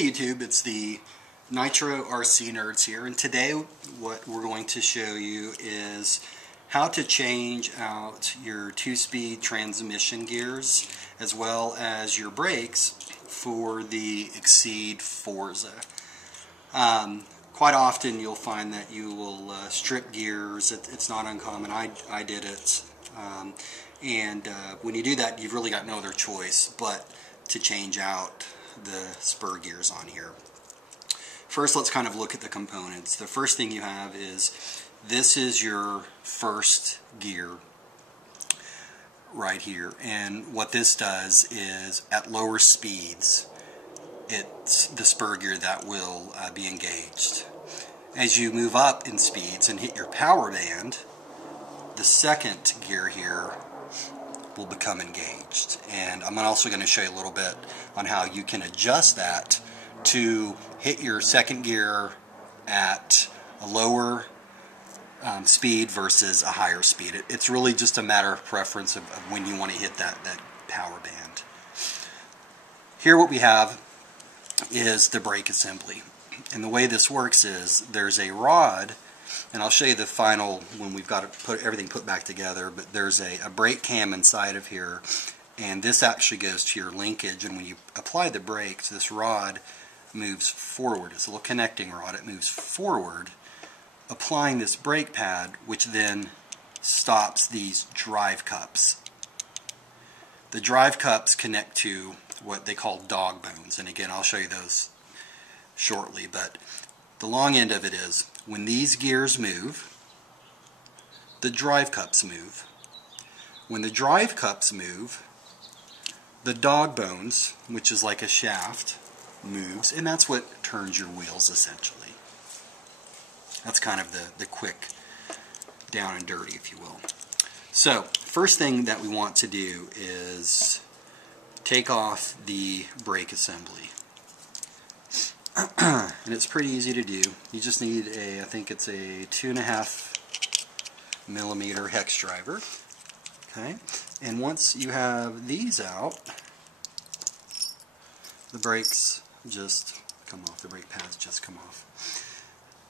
Hey YouTube, it's the Nitro RC Nerds here, and today what we're going to show you is how to change out your 2-speed transmission gears as well as your brakes for the Exceed Forza. Quite often you'll find that you will strip gears. It's not uncommon. I did it. When you do that, you've really got no other choice but to change out the Spur gears on here. First, let's kind of look at the components. The first thing you have is, this is your first gear right here, and what this does is at lower speeds it's the Spur gear that will be engaged. As you move up in speeds and hit your power band, the second gear here will become engaged. And I'm also going to show you a little bit on how you can adjust that to hit your second gear at a lower speed versus a higher speed. It's really just a matter of preference of when you want to hit that power band. Here what we have is the brake assembly. And the way this works is there's a rod, and I'll show you the final when we've got to put everything put back together, but there's a brake cam inside of here, and this actually goes to your linkage, and when you apply the brakes, this rod moves forward. It's a little connecting rod. It moves forward, applying this brake pad, which then stops these drive cups. The drive cups connect to what they call dog bones, and again I'll show you those shortly, but the long end of it is when these gears move, the drive cups move. When the drive cups move, the dog bones, which is like a shaft, moves, and that's what turns your wheels essentially. That's kind of the quick down and dirty, if you will. So first thing that we want to do is take off the brake assembly. And it's pretty easy to do. You just need I think it's a 2.5 millimeter hex driver. Okay, and once you have these out, the brakes just come off. The brake pads just come off.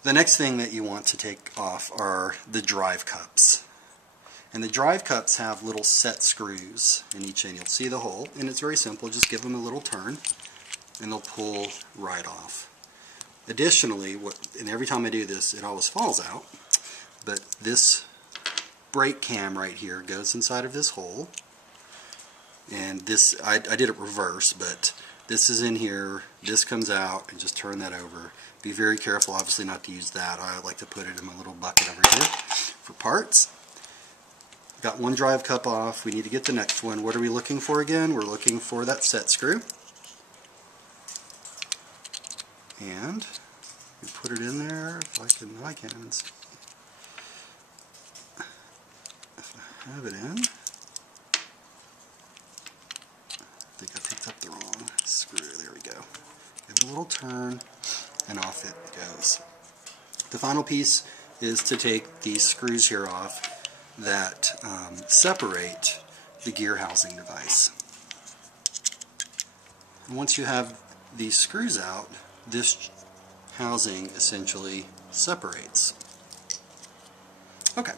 The next thing that you want to take off are the drive cups. And the drive cups have little set screws in each end. You'll see the hole, and it's very simple. Just give them a little turn, and they'll pull right off. Additionally, and every time I do this, it always falls out, but this brake cam right here goes inside of this hole, and this, I did it reverse, but this is in here, this comes out, and just turn that over. Be very careful, obviously, not to use that. I like to put it in my little bucket over here for parts. Got one drive cup off. We need to get the next one. What are we looking for again? We're looking for that set screw. And we put it in there. If I can, I can't even see. If I have it in, I think I picked up the wrong screw. There we go. Give it a little turn, and off it goes. The final piece is to take these screws here off that separate the gear housing device. And once you have these screws out, this housing essentially separates. Okay,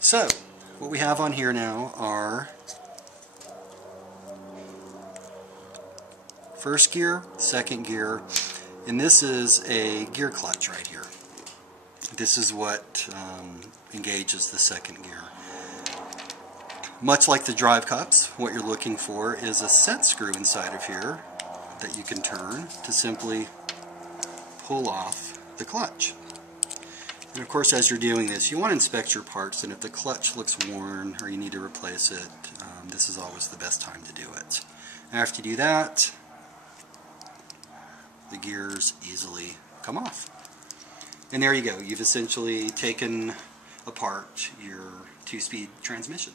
so what we have on here now are first gear, second gear, and this is a gear clutch right here. This is what engages the second gear. Much like the drive cups, what you're looking for is a set screw inside of here that you can turn to simply pull off the clutch. And of course, as you're doing this, you want to inspect your parts, and if the clutch looks worn or you need to replace it, this is always the best time to do it. After you do that, the gears easily come off. And there you go. You've essentially taken apart your 2-speed transmission.